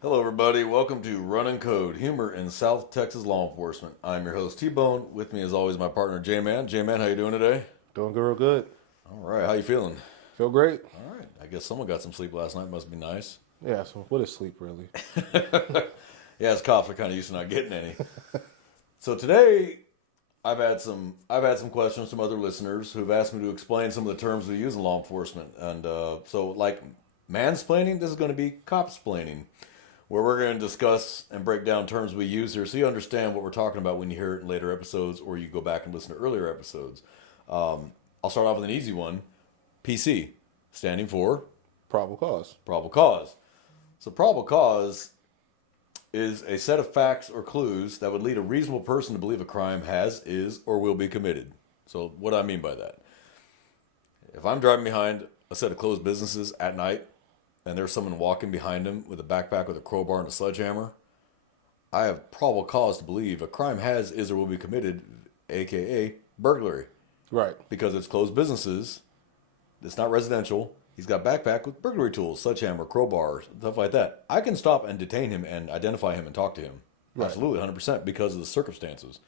Hello, everybody. Welcome to Running Code, humor in South Texas law enforcement. I'm your host, T-Bone. With me, as always, my partner, J-Man. J-Man, how you doing today? Doing real good. All right, how you feeling? Feel great. All right. I guess someone got some sleep last night. Must be nice. Yeah, so what is sleep really? Yeah, as cops are kind of used to not getting any. So today, I've had some questions from other listeners who've asked me to explain some of the terms we use in law enforcement, and so like mansplaining, this is going to be copsplaining, where we're going to discuss and break down terms we use here so you understand what we're talking about when you hear it in later episodes or you go back and listen to earlier episodes. I'll start off with an easy one. PC, standing for Probable cause. probable cause. So probable cause is a set of facts or clues that would lead a reasonable person to believe a crime has, is, or will be committed. So what do I mean by that? If I'm driving behind a set of closed businesses at night and there's someone walking behind them with a backpack with a crowbar and a sledgehammer, I have probable cause to believe a crime has, is, or will be committed, aka burglary, Right. because it's closed businesses. It's not residential. He's got a backpack with burglary tools, sledgehammer, crowbar, stuff like that. I can stop and detain him and identify him and talk to him. Right. Absolutely, 100% because of the circumstances.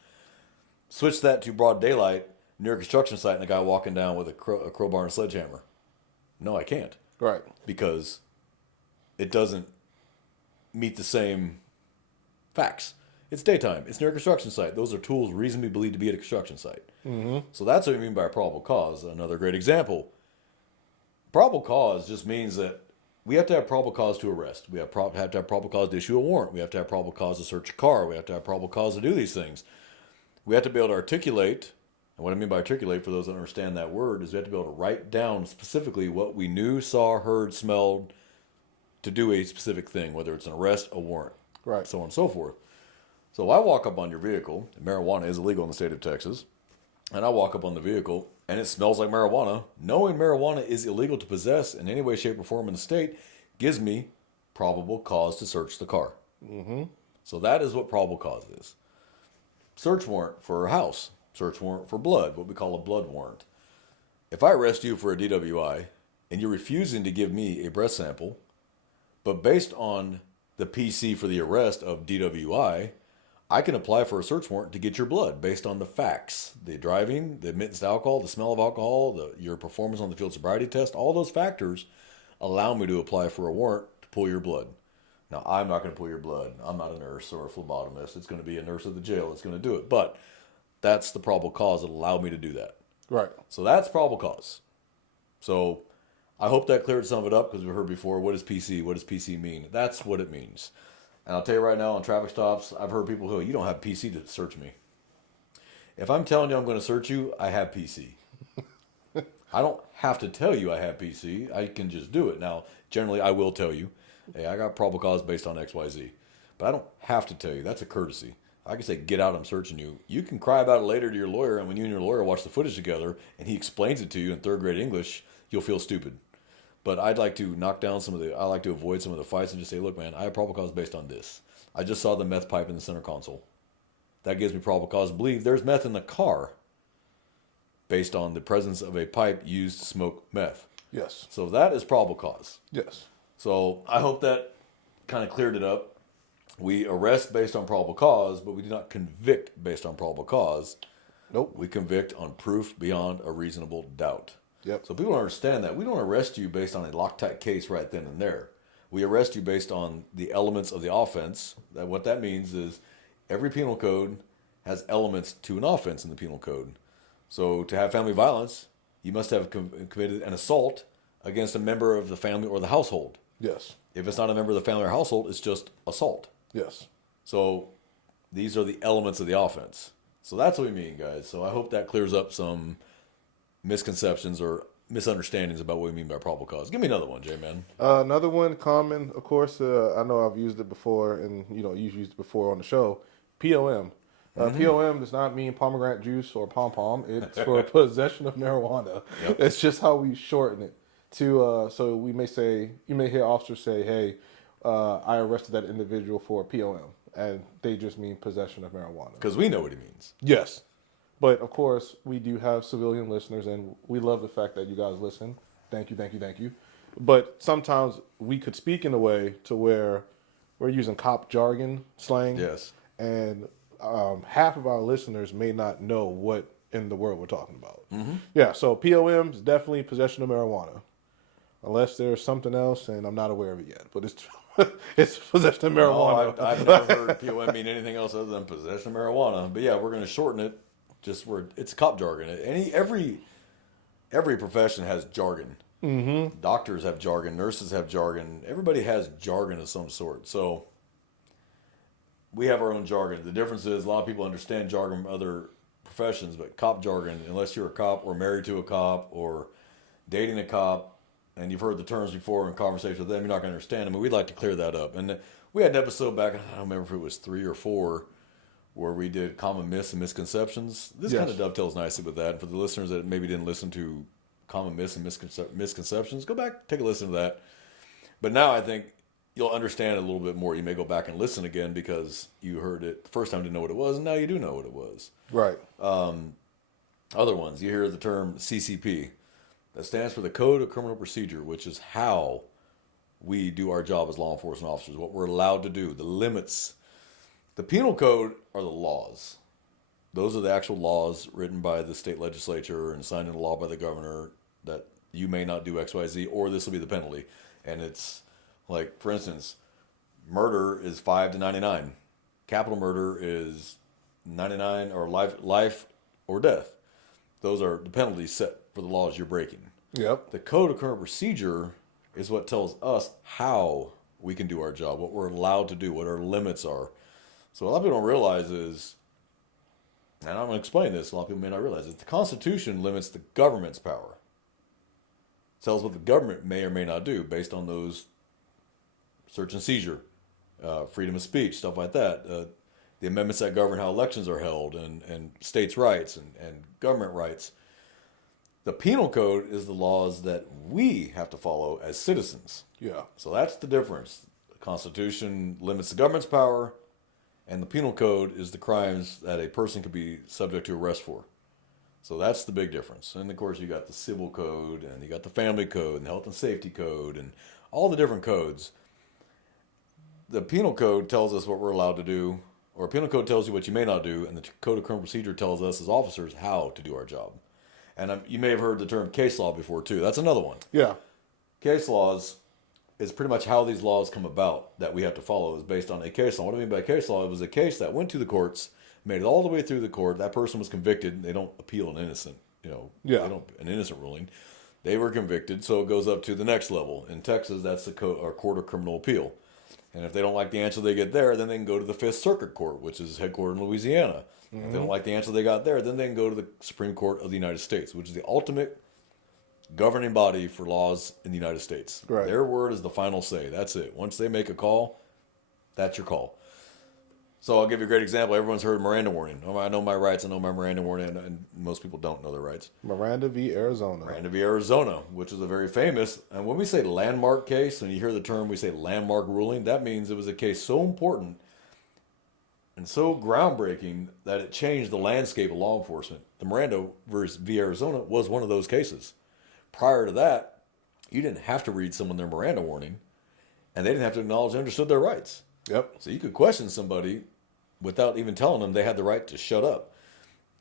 Switch that to broad daylight near a construction site and a guy walking down with a crowbar and a sledgehammer. No, I can't Right. because it doesn't meet the same facts. It's daytime. It's near a construction site. Those are tools reasonably believed to be at a construction site. So that's what I mean by probable cause. Another great example. Probable cause just means that we have to have probable cause to arrest. We have to have probable cause to issue a warrant. We have to have probable cause to search a car. We have to have probable cause to do these things. We have to be able to articulate, and what I mean by articulate, for those that understand that word, is we have to be able to write down specifically what we knew, saw, heard, smelled to do a specific thing, whether it's an arrest, a warrant, Right. so on and so forth. So if I walk up on your vehicle, and marijuana is illegal in the state of Texas, and I walk up on the vehicle and it smells like marijuana, knowing marijuana is illegal to possess in any way, shape, or form in the state gives me probable cause to search the car. So that is what probable cause is. Search warrant for a house, search warrant for blood, what we call a blood warrant. If I arrest you for a DWI and you're refusing to give me a breath sample, but based on the PC for the arrest of DWI, I can apply for a search warrant to get your blood based on the facts. The driving, the admittance to alcohol, the smell of alcohol, your performance on the field sobriety test, all those factors allow me to apply for a warrant to pull your blood. Now, I'm not going to pull your blood. I'm not a nurse or a phlebotomist. It's going to be a nurse at the jail that's going to do it. But that's the probable cause that allowed me to do that. Right. So that's probable cause. So I hope that cleared some of it up because we heard before, what is PC? What does PC mean? That's what it means. And I'll tell you right now, on traffic stops, I've heard people who, you don't have PC to search me. If I'm telling you I'm going to search you, I have PC. I don't have to tell you I have PC. I can just do it. Now, generally, I will tell you, hey, I got probable cause based on XYZ. But I don't have to tell you. That's a courtesy. I can say, get out, I'm searching you. You can cry about it later to your lawyer, and when you and your lawyer watch the footage together, and he explains it to you in third grade English, you'll feel stupid. But I'd like to knock down I like to avoid some of the fights and just say, look, man, I have probable cause based on this. I just saw the meth pipe in the center console. That gives me probable cause to believe there's meth in the car based on the presence of a pipe used to smoke meth. Yes. So that is probable cause. Yes. So I hope that kind of cleared it up. We arrest based on probable cause, but we do not convict based on probable cause. Nope. We convict on proof beyond a reasonable doubt. Yep. So people don't understand that. We don't arrest you based on a Loctite case right then and there. We arrest you based on the elements of the offense. What that means is every penal code has elements to an offense in the penal code. So to have family violence, you must have committed an assault against a member of the family or the household. Yes. If it's not a member of the family or household, it's just assault. Yes. So these are the elements of the offense. So that's what we mean, guys. So I hope that clears up some misconceptions or misunderstandings about what we mean by probable cause. Give me another one, J-Man. Another one, common, of course. I know I've used it before, and you've used it before on the show. POM. POM does not mean pomegranate juice or pom pom. It's for possession of marijuana. Yep. It's just how we shorten it. So we may say, you may hear officers say, "Hey, I arrested that individual for POM," and they just mean possession of marijuana. Because we know what he means. Yes. But of course, we do have civilian listeners, and we love the fact that you guys listen. Thank you, thank you, thank you. But sometimes we could speak in a way to where we're using cop jargon, slang. Yes. And half of our listeners may not know what in the world we're talking about. Mm-hmm. Yeah, so POM is definitely possession of marijuana. Unless there's something else, and I'm not aware of it yet. But it's it's possession of No, marijuana. I've never heard POM mean anything else other than possession of marijuana. But yeah, we're going to shorten it. Just where it's cop jargon. Every profession has jargon. Mm-hmm. Doctors have jargon. Nurses have jargon. Everybody has jargon of some sort. So we have our own jargon. The difference is a lot of people understand jargon from other professions, but cop jargon, unless you're a cop or married to a cop or dating a cop, and you've heard the terms before in conversation with them, you're not going to understand them. And we'd like to clear that up. And we had an episode back, I don't remember if it was 3 or 4, where we did common myths and misconceptions. This kind of dovetails nicely with that. And for the listeners that maybe didn't listen to common myths and misconceptions, go back, take a listen to that. But now I think you'll understand it a little bit more. You may go back and listen again because you heard it the first time, didn't know what it was, and now you do know what it was. Right. Other ones, you hear the term CCP. That stands for the Code of Criminal Procedure, which is how we do our job as law enforcement officers, what we're allowed to do, the limits. The penal code are the laws. Those are the actual laws written by the state legislature and signed into law by the governor that you may not do X, Y, Z, or this will be the penalty. And it's like, for instance, murder is 5 to 99. Capital murder is 99 or life or death. Those are the penalties set for the laws you're breaking. Yep. The Code of Criminal Procedure is what tells us how we can do our job, what we're allowed to do, what our limits are. So a lot of people don't realize is, and I'm going to explain this, a lot of people may not realize, is the Constitution limits the government's power. It tells what the government may or may not do based on those search and seizure, freedom of speech, stuff like that. The amendments that govern how elections are held and states' rights and government rights. The penal code is the laws that we have to follow as citizens. Yeah. So that's the difference. The Constitution limits the government's power, and the penal code is the crimes that a person could be subject to arrest for. So that's the big difference. And of course, you got the civil code, and you got the family code, and the health and safety code, and all the different codes. The penal code tells us what we're allowed to do, or a penal code tells you what you may not do, and the Code of Criminal Procedure tells us as officers how to do our job. And you may have heard the term case law before, too. That's another one. Yeah. Case laws is pretty much how these laws come about that we have to follow is based on a case law. What do I mean by case law? It was a case that went to the courts, made it all the way through the court. That person was convicted. They don't appeal an innocent, they don't an innocent ruling. They were convicted, so it goes up to the next level. In Texas, that's the Court of Criminal Appeal. And if they don't like the answer they get there, then they can go to the Fifth Circuit Court, which is headquartered in Louisiana. Mm-hmm. If they don't like the answer they got there, then they can go to the Supreme Court of the United States, which is the ultimate governing body for laws in the United States. Right. Their word is the final say. That's it. Once they make a call, that's your call. So I'll give you a great example. Everyone's heard Miranda warning. I know my rights. I know my Miranda warning, and most people don't know their rights. Miranda v. Arizona. Miranda v. Arizona, which is a very famous, and when we say landmark case, and you hear the term, we say landmark ruling, that means it was a case so important and so groundbreaking that it changed the landscape of law enforcement. The Miranda v. Arizona was one of those cases. Prior to that, you didn't have to read someone their Miranda warning, and they didn't have to acknowledge they understood their rights. Yep. So you could question somebody without even telling them they had the right to shut up.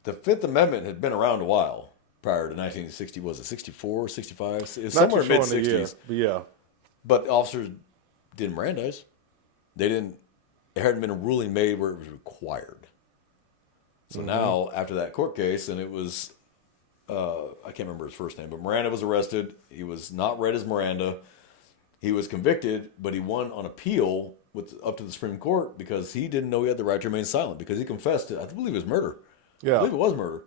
The Fifth Amendment had been around a while prior to 1960. Was it 64, 65? It was somewhere mid-60s. Yeah. But the officers didn't Mirandize. There hadn't been a ruling made where it was required. So now, after that court case, and it was, I can't remember his first name, but Miranda was arrested. He was not read as Miranda. He was convicted, but he won on appeal up to the Supreme Court because he didn't know he had the right to remain silent because he confessed to, I believe it was murder. Yeah. I believe it was murder.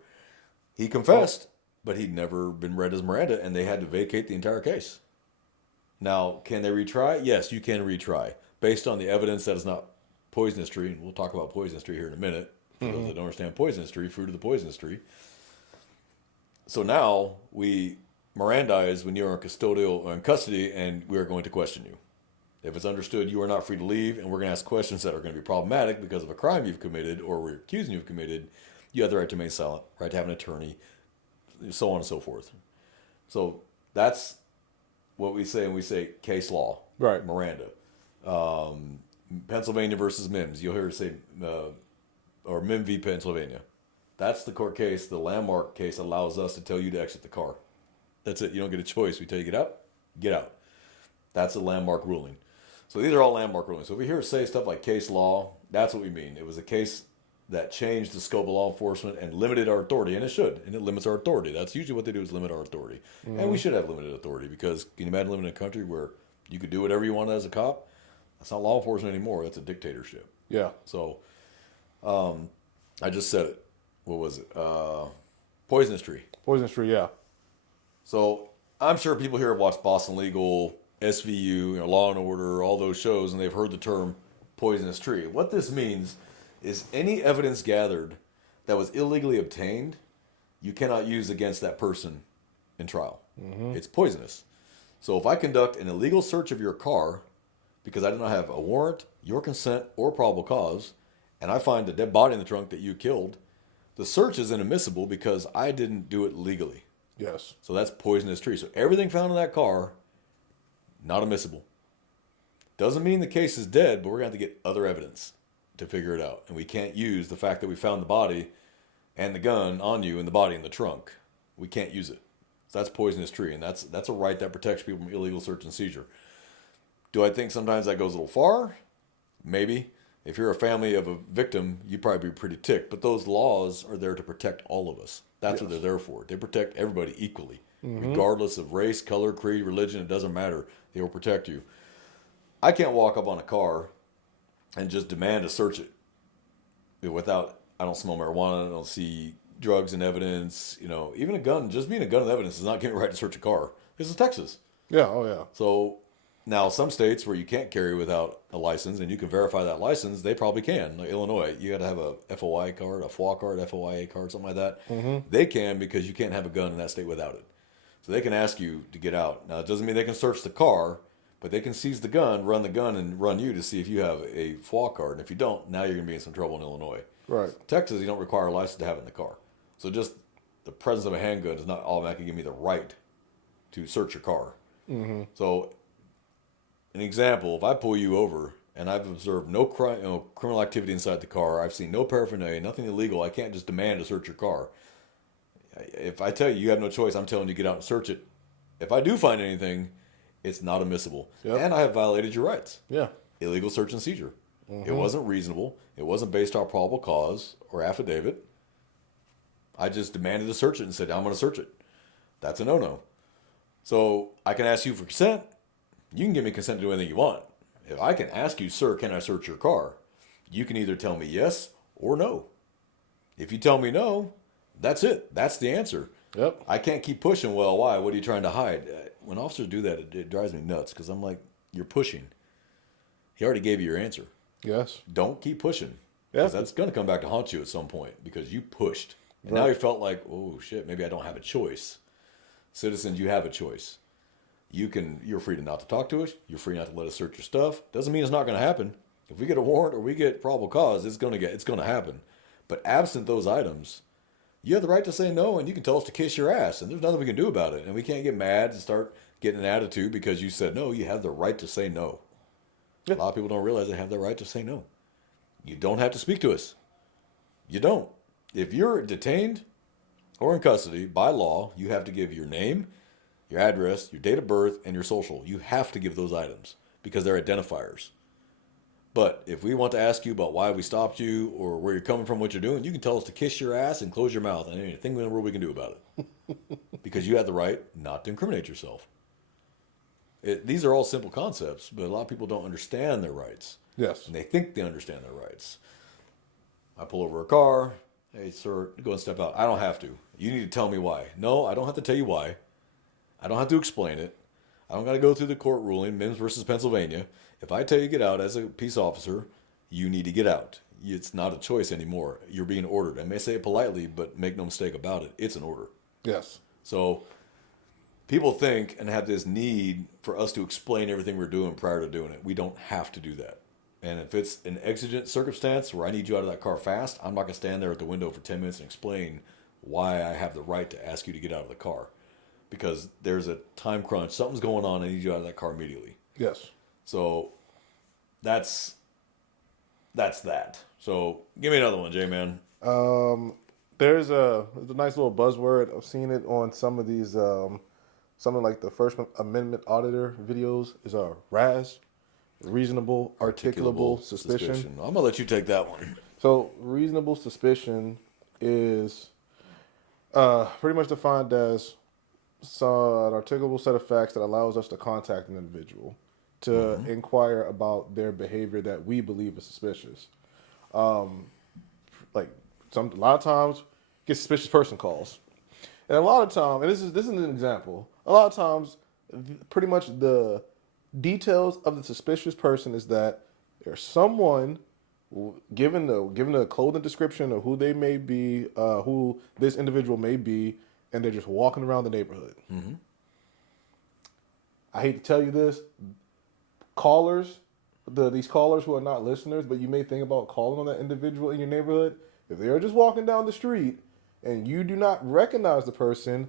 He confessed, but he'd never been read as Miranda, and they had to vacate the entire case. Now, can they retry? Yes, you can retry. Based on the evidence that is not poisonous tree, and we'll talk about poisonous tree here in a minute. For those that don't understand poisonous tree, fruit of the poisonous tree. So now we Mirandize when you're in custodial or in custody, and we are going to question you. If it's understood you are not free to leave, and we're going to ask questions that are going to be problematic because of a crime you've committed or we're accusing you of committed, you have the right to remain silent, right to have an attorney, so on and so forth. So that's what we say when we say case law. Right. Miranda. Pennsylvania versus Mims. You'll hear it say, or Mim v. Pennsylvania. That's the court case. The landmark case allows us to tell you to exit the car. That's it. You don't get a choice. We tell you get out, get out. That's a landmark ruling. So these are all landmark rulings. So if we hear it say stuff like case law, that's what we mean. It was a case that changed the scope of law enforcement and limited our authority, and it should, and it limits our authority. That's usually what they do, is limit our authority. And we should have limited authority, because can you imagine living in a country where you could do whatever you want as a cop? That's not law enforcement anymore. That's a dictatorship. Yeah. So I just said it. What was it? Poisonous Tree. Poisonous Tree, yeah. So I'm sure people here have watched Boston Legal, SVU, Law and Order, all those shows, and they've heard the term poisonous tree. What this means is any evidence gathered that was illegally obtained, you cannot use against that person in trial. It's poisonous. So if I conduct an illegal search of your car because I do not have a warrant, your consent, or probable cause, and I find a dead body in the trunk that you killed, the search is inadmissible because I didn't do it legally. Yes. So that's poisonous tree. So everything found in that car, not admissible. Doesn't mean the case is dead, but we're going to have to get other evidence to figure it out. And we can't use the fact that we found the body and the gun on you and the body in the trunk. We can't use it. So that's poisonous tree, and that's a right that protects people from illegal search and seizure. Do I think sometimes that goes a little far? Maybe. If you're a family of a victim, you'd probably be pretty ticked. But those laws are there to protect all of us. That's what they're there for. They protect everybody equally, regardless of race, color, creed, religion. It doesn't matter. They will protect you. I can't walk up on a car and just demand to search it without, I don't smell marijuana, I don't see drugs and evidence. Even a gun, just being a gun of evidence does not give me a right to search a car. This is Texas. Yeah, oh yeah. So now some states where you can't carry without a license and you can verify that license, they probably can. Like Illinois, you got to have a FOI card, a FOA card, FOIA card, something like that. They can, because you can't have a gun in that state without it. So they can ask you to get out. Now, it doesn't mean they can search the car, but they can seize the gun, run the gun, and run you to see if you have a FOA card. And if you don't, now you're going to be in some trouble in Illinois. Right. Texas, you don't require a license to have it in the car. So just the presence of a handgun does not automatically give me the right to search your car. So an example, if I pull you over and I've observed no criminal activity inside the car, I've seen no paraphernalia, nothing illegal, I can't just demand to search your car. If I tell you you have no choice, I'm telling you to get out and search it. If I do find anything, it's not admissible. Yep. And I have violated your rights. Yeah. Illegal search and seizure. It wasn't reasonable. It wasn't based on probable cause or affidavit. I just demanded to search it and said, I'm going to search it. That's a no-no. So I can ask you for consent. You can give me consent to do anything you want. If I can ask you, sir, can I search your car? You can either tell me yes or no. If you tell me no, that's it. That's the answer. Yep. I can't keep pushing. Well, why? What are you trying to hide? When officers do that, it drives me nuts, because I'm like, you're pushing. He already gave you your answer. Yes. Don't keep pushing. Yeah. Because that's going to come back to haunt you at some point, because you pushed. And now you felt like, oh, shit, maybe I don't have a choice. Citizens, you have a choice. You're free to not to talk to us. You're free not to let us search your stuff. Doesn't mean it's not going to happen. If we get a warrant or we get probable cause, it's going to happen. But absent those items, you have the right to say no, and you can tell us to kiss your ass, and there's nothing we can do about it. And we can't get mad and start getting an attitude because you said no. You have the right to say no. Yeah. A lot of people don't realize they have the right to say no. You don't have to speak to us. You don't. If you're detained or in custody by law, you have to give your name, your address, your date of birth, and your social. You have to give those items because they're identifiers. But if we want to ask you about why we stopped you or where you're coming from, what you're doing, you can tell us to kiss your ass and close your mouth, and anything in the world we can do about it. Because you have the right not to incriminate yourself. These are all simple concepts, but a lot of people don't understand their rights. Yes. And they think they understand their rights. I pull over a car. Hey, sir, go and step out. I don't have to. You need to tell me why. No, I don't have to tell you why. I don't have to explain it. I don't got to go through the court ruling, Mims versus Pennsylvania. If I tell you to get out as a peace officer, you need to get out. It's not a choice anymore. You're being ordered. I may say it politely, but make no mistake about it. It's an order. Yes. So people think and have this need for us to explain everything we're doing prior to doing it. We don't have to do that. And if it's an exigent circumstance where I need you out of that car fast, I'm not going to stand there at the window for 10 minutes and explain why I have the right to ask you to get out of the car. Because there's a time crunch. Something's going on. I need you out of that car immediately. Yes. So that's that's that. So give me another one, J-Man. There's a nice little buzzword. I've seen it on some of these, something like the First Amendment auditor videos is a RAS, reasonable, articulable suspicion. I'm gonna let you take that one. So reasonable suspicion is pretty much defined as an articulable set of facts that allows us to contact an individual to inquire about their behavior that we believe is suspicious. Like a lot of times, get suspicious person calls, and a lot of time, and this is an example. A lot of times, pretty much the details of the suspicious person is that there's someone given the clothing description of who they may be, who this individual may be, and they're just walking around the neighborhood. Mm-hmm. I hate to tell you this, callers, these callers who are not listeners, but you may think about calling on that individual in your neighborhood. If they are just walking down the street and you do not recognize the person,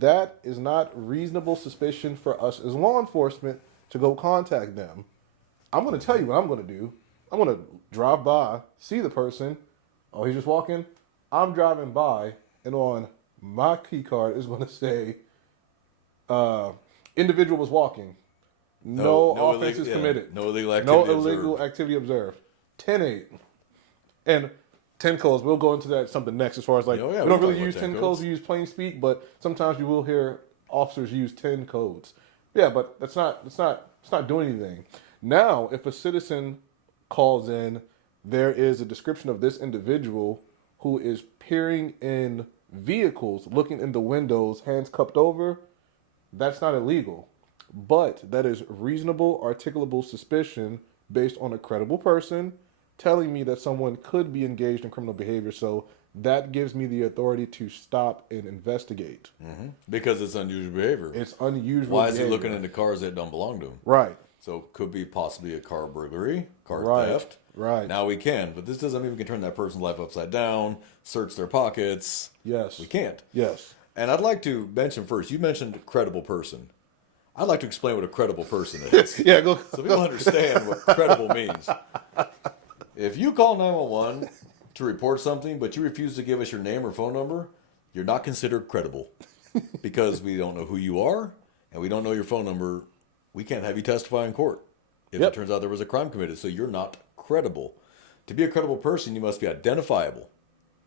that is not reasonable suspicion for us as law enforcement to go contact them. I'm going to tell you what I'm going to do. I'm going to drive by, see the person. Oh, he's just walking. I'm driving by, and on my key card is going to say, individual was walking. No offense is committed. No illegal activity No illegal activity observed. 10-8. And 10 codes, we'll go into that something next as far as like, we don't really use 10 codes, we use plain speak, but sometimes you will hear officers use 10 codes. Yeah, but it's not doing anything. Now, if a citizen calls in, there is a description of this individual who is peering in vehicles, looking in the windows, hands cupped over, that's not illegal. But that is reasonable, articulable suspicion based on a credible person telling me that someone could be engaged in criminal behavior. So that gives me the authority to stop and investigate. Mm-hmm. Because it's unusual behavior. It's unusual Why behavior. is he looking into cars that don't belong to him? Right. So could be possibly a car burglary, car theft. Right. Now we can, but this doesn't mean we can turn that person's life upside down, search their pockets. Yes. We can't. Yes. And I'd like to mention first, you mentioned credible person. I'd like to explain what a credible person is. Yeah, go. So people understand what credible means. If you call 911 to report something, but you refuse to give us your name or phone number, you're not considered credible. Because we don't know who you are, and we don't know your phone number. We can't have you testify in court if it turns out there was a crime committed. So you're not credible. To be a credible person, you must be identifiable.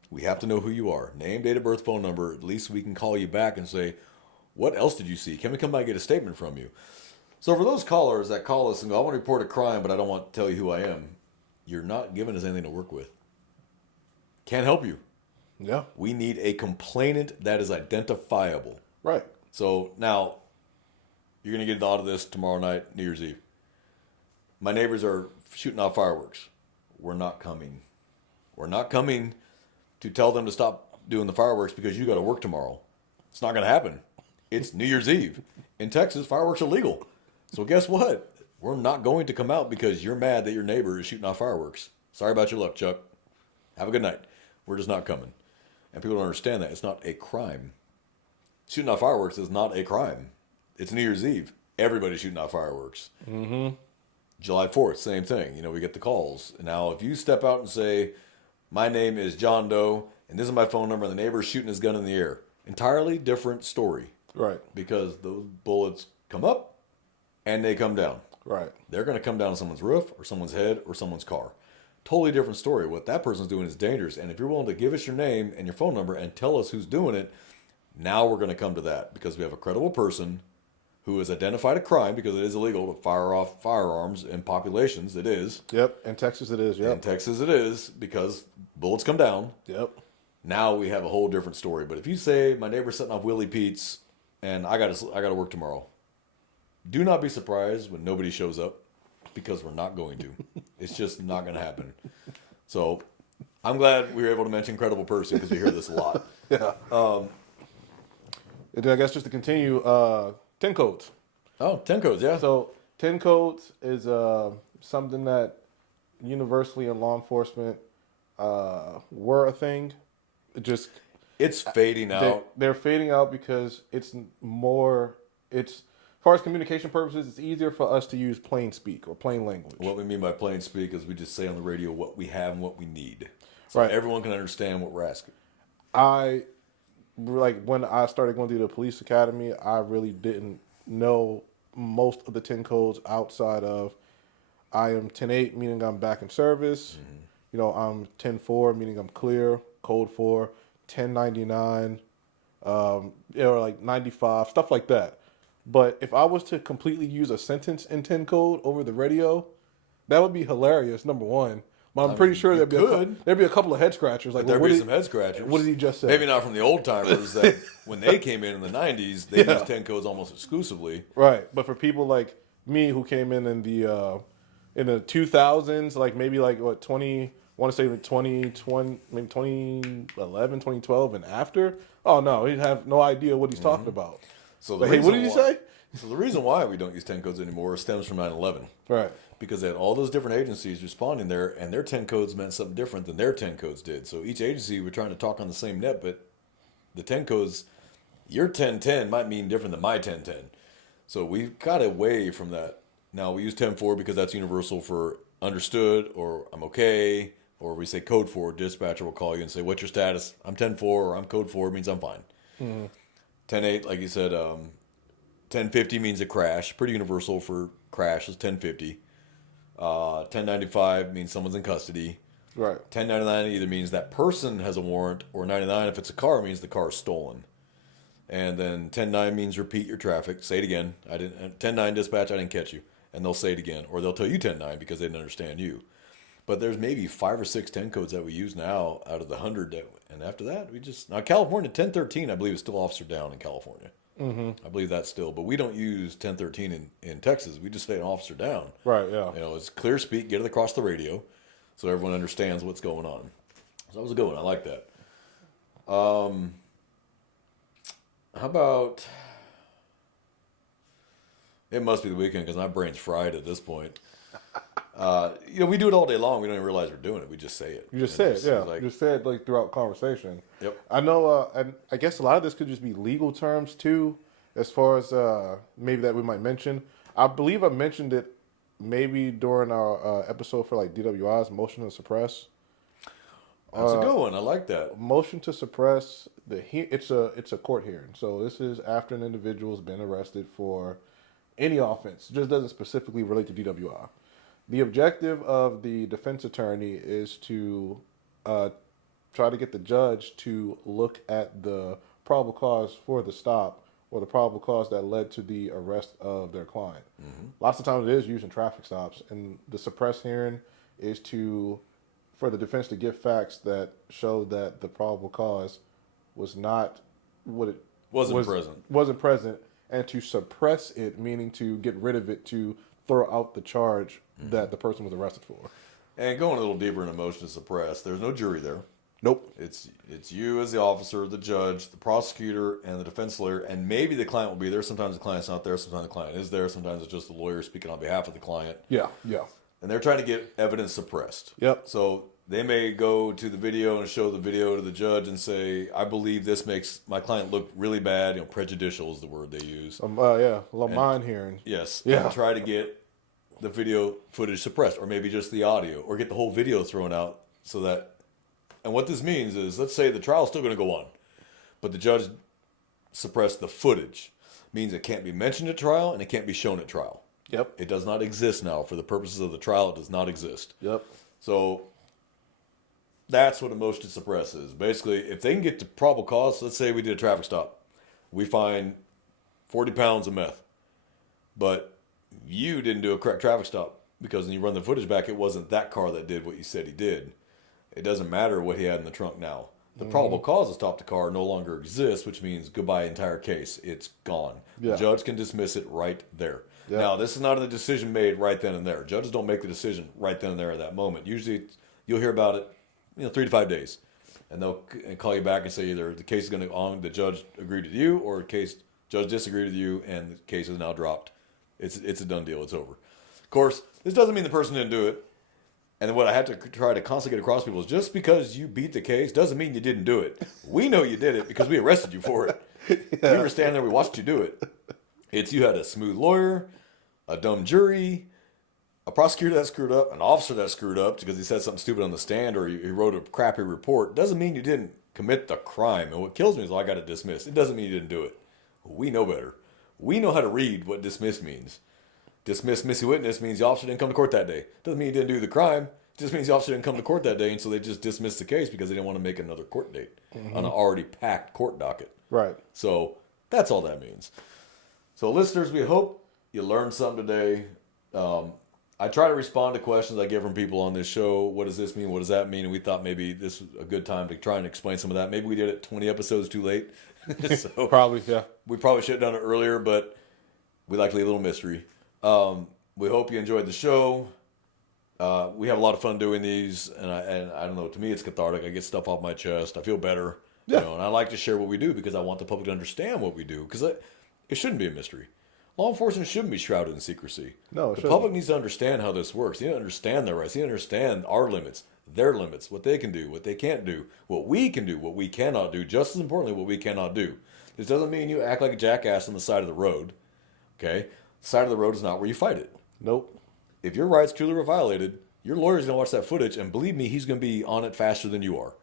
We have to know who you are. Name, date of birth, phone number. At least we can call you back and say, what else did you see? Can we come by and get a statement from you? So for those callers that call us and go, I want to report a crime, but I don't want to tell you who I am, you're not giving us anything to work with. Can't help you. Yeah. We need a complainant that is identifiable. Right. So now, you're going to get out of this tomorrow night, New Year's Eve. My neighbors are shooting off fireworks. We're not coming. We're not coming to tell them to stop doing the fireworks because you got to work tomorrow. It's not going to happen. It's New Year's Eve. In Texas, fireworks are legal. So guess what? We're not going to come out because you're mad that your neighbor is shooting off fireworks. Sorry about your luck, Chuck. Have a good night. We're just not coming. And people don't understand that. It's not a crime. Shooting off fireworks is not a crime. It's New Year's Eve. Everybody's shooting off fireworks. Mm-hmm. July 4th, same thing. You know, we get the calls. Now, if you step out and say, my name is John Doe, and this is my phone number, and the neighbor's shooting his gun in the air. Entirely different story. Right. Because those bullets come up and they come down. Right. They're going to come down on someone's roof or someone's head or someone's car. Totally different story. What that person's doing is dangerous. And if you're willing to give us your name and your phone number and tell us who's doing it, now we're going to come to that because we have a credible person who has identified a crime because it is illegal to fire off firearms in populations. It is. Yep. In Texas, it is. Yep. In Texas, it is because bullets come down. Yep. Now we have a whole different story. But if you say my neighbor's setting off Willie Pete's and I got to work tomorrow, do not be surprised when nobody shows up because we're not going to. It's just not going to happen. So I'm glad we were able to mention credible person because we hear this a lot. Yeah. And then I guess just to continue, 10 codes. Oh, 10 codes, yeah. So 10 codes is something that universally in law enforcement were a thing. It's fading out. They're fading out because it's far as communication purposes, it's easier for us to use plain speak or plain language. What we mean by plain speak is we just say on the radio what we have and what we need. So Right. everyone can understand what we're asking. I like when I started going through the police academy, I really didn't know most of the 10 codes outside of I am 10-8, meaning I'm back in service. You know, I'm 10-4, meaning I'm clear, code 4, 1099, or like 95, stuff like that. But if I was to completely use a sentence in 10 code over the radio, that would be hilarious, number one. But I'm pretty sure there'd be a couple of head scratchers. Like, There'd be some head scratchers. What did he just say? Maybe not from the old timers that when they came in the 90s, they used 10 codes almost exclusively. Right. But for people like me who came in the 2000s, like maybe like what 20, I want to say 2020, maybe 2011, 2012 and after. Oh no, he'd have no idea what he's talking about. So Like, hey, what did he say? So the reason why we don't use 10 codes anymore stems from 9/11. Right. Because they had all those different agencies responding there, and their 10 codes meant something different than their 10 codes did. So each agency were trying to talk on the same net, but the 10 codes, your 1010 might mean different than my 1010. So we got away from that. Now we use 10-4 because that's universal for understood or I'm okay, or we say code 4, dispatcher will call you and say, what's your status? I'm 10-4 or I'm code 4, means I'm fine. 10-8, like you said, 1050 means a crash. Pretty universal for crash is 1050. 1095 means someone's in custody. Right. 1099 either means that person has a warrant, or 99 if it's a car means the car is stolen. And then 109 means repeat your traffic. Say it again. 109 dispatch, I didn't catch you. And they'll say it again, or they'll tell you 109 because they didn't understand you. But there's maybe 5 or 6 10 codes that we use now out of the 100. And after that, we just now California 1013 I believe is still officer down in California. I believe that's still, but we don't use 1013 in Texas. We just say an officer down. Right. Yeah. You know, it's clear speak, get it across the radio, so everyone understands what's going on. So that was a good one. I like that. How about? It must be the weekend because my brain's fried at this point. You know, we do it all day long. We don't even realize we're doing it. We just say it. You just say it, yeah. Like, You just say it like throughout conversation. Yep. I know, and I guess a lot of this could just be legal terms too, as far as maybe that we might mention. I believe I mentioned it maybe during our episode for like DWIs, motion to suppress. That's a good one. I like that. Motion to suppress it's a court hearing. So this is after an individual has been arrested for any offense. It just doesn't specifically relate to DWI. The objective of the defense attorney is to try to get the judge to look at the probable cause for the stop or the probable cause that led to the arrest of their client. Lots of times it is used in traffic stops, and the suppress hearing is for the defense to give facts that show that the probable cause was not what it wasn't present, and to suppress it, meaning to get rid of it, to throw out the charge that the person was arrested for. And going a little deeper into motion to suppress, there's no jury there. Nope. It's you as the officer, the judge, the prosecutor, and the defense lawyer, and maybe the client will be there. Sometimes the client's not there. Sometimes the client is there. Sometimes it's just the lawyer speaking on behalf of the client. Yeah. And they're trying to get evidence suppressed. Yep. So they may go to the video and show the video to the judge and say, I believe this makes my client look really bad. You know, prejudicial is the word they use. Mind hearing. Yes. Yeah. And try to get the video footage suppressed, or maybe just the audio, or get the whole video thrown out so that. And what this means is, let's say the trial's still going to go on, but the judge suppressed the footage. Means it can't be mentioned at trial and it can't be shown at trial. Yep. It does not exist now. For the purposes of the trial, it does not exist. Yep. So that's what a motion to suppress is. Basically, if they can get to probable cause, let's say we did a traffic stop. We find 40 pounds of meth, but you didn't do a correct traffic stop because when you run the footage back, it wasn't that car that did what you said he did. It doesn't matter what he had in the trunk now. The probable cause to stop the car no longer exists, which means goodbye entire case. It's gone. Yeah. The judge can dismiss it right there. Yeah. Now, this is not a decision made right then and there. Judges don't make the decision right then and there at that moment. Usually, you'll hear about it, 3 to 5 days, and they'll call you back and say either the case is going to go on, the judge agreed with you, or the case judge disagreed with you, and the case is now dropped. It's a done deal. It's over. Of course, this doesn't mean the person didn't do it. And what I have to try to constantly get across to people is just because you beat the case doesn't mean you didn't do it. We know you did it because we arrested you for it. We were standing there, we watched you do it. It's you had a smooth lawyer, a dumb jury, a prosecutor that screwed up, an officer that screwed up because he said something stupid on the stand or he wrote a crappy report. Doesn't mean you didn't commit the crime. And what kills me is, I got it dismissed. It doesn't mean you didn't do it. We know better. We know how to read what dismiss means. Dismiss missing witness means the officer didn't come to court that day. Doesn't mean he didn't do the crime. It just means the officer didn't come to court that day, and so they just dismissed the case because they didn't want to make another court date on an already packed court docket. Right. So that's all that means. So listeners, we hope you learned something today. I try to respond to questions I get from people on this show. What does this mean? What does that mean? And we thought maybe this was a good time to try and explain some of that. Maybe we did it 20 episodes too late. So Probably, yeah. we probably should have done it earlier, but we like to leave a little mystery. We hope you enjoyed the show. We have a lot of fun doing these, and I don't know. To me, it's cathartic. I get stuff off my chest. I feel better. Yeah. And I like to share what we do because I want the public to understand what we do. Because it shouldn't be a mystery. Law enforcement shouldn't be shrouded in secrecy. No, it the shouldn't. public needs to understand how this works. They need to understand their rights. They need to understand our limits, their limits, what they can do, what they can't do, what we can do, what we cannot do. Just as importantly, what we cannot do. This doesn't mean you act like a jackass on the side of the road. Okay, the side of the road is not where you fight it. Nope. If your rights truly were violated, your lawyer's going to watch that footage, and believe me, he's going to be on it faster than you are.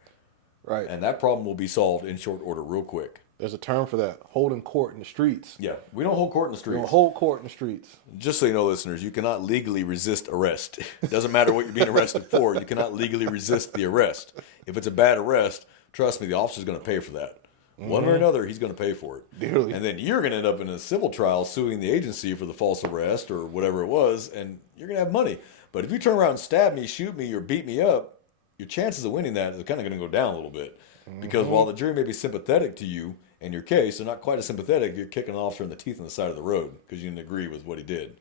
Right. And that problem will be solved in short order real quick. There's a term for that. Holding court in the streets. Yeah, we don't hold court in the We streets. don't hold court in the streets. Just so you know, listeners, you cannot legally resist arrest. It doesn't matter what you're being arrested for. You cannot legally resist the arrest. If it's a bad arrest, trust me, the officer's going to pay for that. One way or another, he's going to pay for it. Dearly. And then you're going to end up in a civil trial suing the agency for the false arrest or whatever it was, and you're going to have money. But if you turn around and stab me, shoot me, or beat me up, your chances of winning that is kind of going to go down a little bit. Because while the jury may be sympathetic to you and your case, they're not quite as sympathetic if you're kicking an officer in the teeth on the side of the road because you didn't agree with what he did.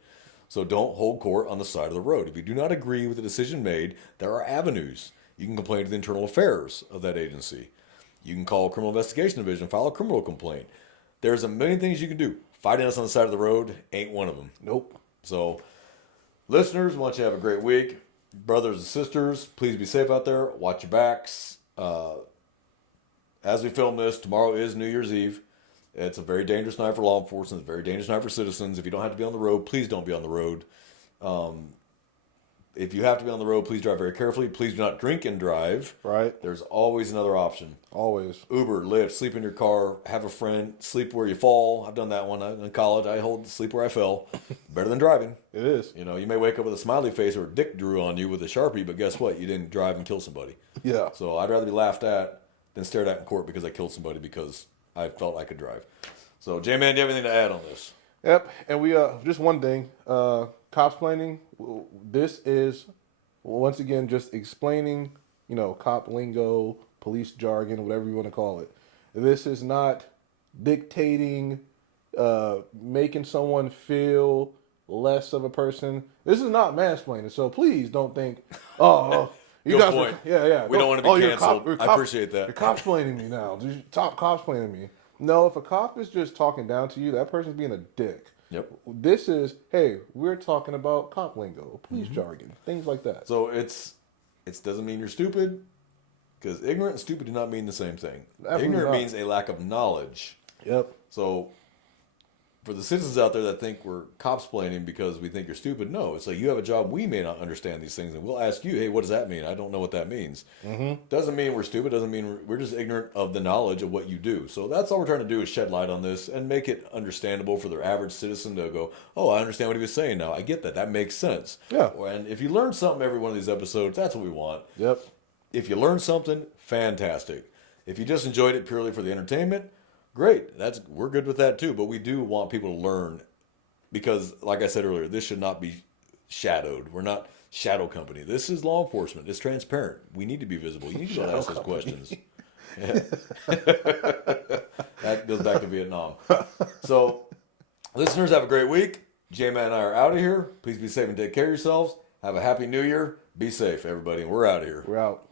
So don't hold court on the side of the road. If you do not agree with the decision made, there are avenues. You can complain to the internal affairs of that agency. You can call a criminal investigation division, file a criminal complaint. There's a million things you can do. Fighting us on the side of the road ain't one of them. Nope. So, listeners, I want you to have a great week. Brothers and sisters, please be safe out there. Watch your backs. As we film this, tomorrow is New Year's Eve. It's a very dangerous night for law enforcement. It's a very dangerous night for citizens. If you don't have to be on the road, please don't be on the road. If you have to be on the road, please drive very carefully. Please do not drink and drive. Right. There's always another option. Always. Uber, Lyft, sleep in your car, have a friend, sleep where you fall. I've done that one. In college, I hold sleep where I fell. Better than driving. It is. You know, you may wake up with a smiley face or a dick drew on you with a Sharpie, but guess what? You didn't drive and kill somebody. Yeah. So I'd rather be laughed at than stared at in court because I killed somebody because I felt I could drive. So, J-Man, do you have anything to add on this? Yep. And we just one thing. Copsplaining. This is once again just explaining, cop lingo, police jargon, whatever you want to call it. This is not dictating, making someone feel less of a person. This is not mansplaining. So please don't think, oh, you Good guys point. yeah. We don't want to be canceled. You're I appreciate that. You're copsplaining me now. You're top copsplaining me. No, if a cop is just talking down to you, that person's being a dick. Yep. This is, hey, we're talking about cop lingo, police jargon, things like that. So it doesn't mean you're stupid, because ignorant and stupid do not mean the same thing. Absolutely Ignorant not. means a lack of knowledge. Yep. So for the citizens out there that think we're copsplaining because we think you're stupid, no. It's like you have a job, we may not understand these things, and we'll ask you, hey, what does that mean? I don't know what that means. Doesn't mean we're stupid, doesn't mean we're just ignorant of the knowledge of what you do. So that's all we're trying to do is shed light on this and make it understandable for the average citizen to go, oh, I understand what he was saying now. I get that. That makes sense. Yeah. And if you learn something every one of these episodes, that's what we want. Yep. If you learn something, fantastic. If you just enjoyed it purely for the entertainment, great. We're good with that too. But we do want people to learn because, like I said earlier, this should not be shadowed. We're not shadow company. This is law enforcement. It's transparent. We need to be visible. You need to ask those questions. Yeah. That goes back to Vietnam. So, listeners, have a great week. J-Man and I are out of here. Please be safe and take care of yourselves. Have a happy new year. Be safe, everybody. We're out of here. We're out.